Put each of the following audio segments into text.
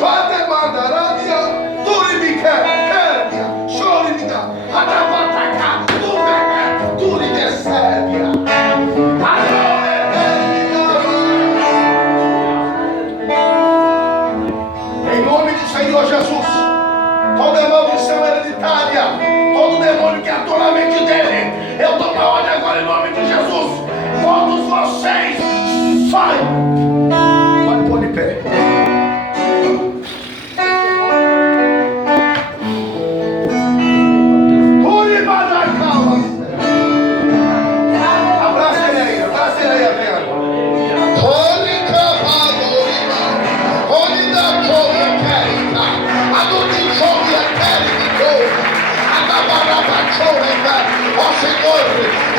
Fate mandaradia, Turibika, Kerbia, Shorimida, Adabataka, Tubeke, Turide Serbia. Em nome do Senhor Jesus, toda maldição hereditária, todo demônio que atua na mente dele, eu dou uma ordem agora em nome de Jesus. Todos vocês saiam. Vai pôr de pé. Abraça ele aí, Adriano. Ó Senhor,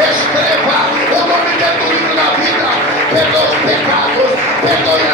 escreva o nome dele no livro da vida, perdoa os pecados, perdoe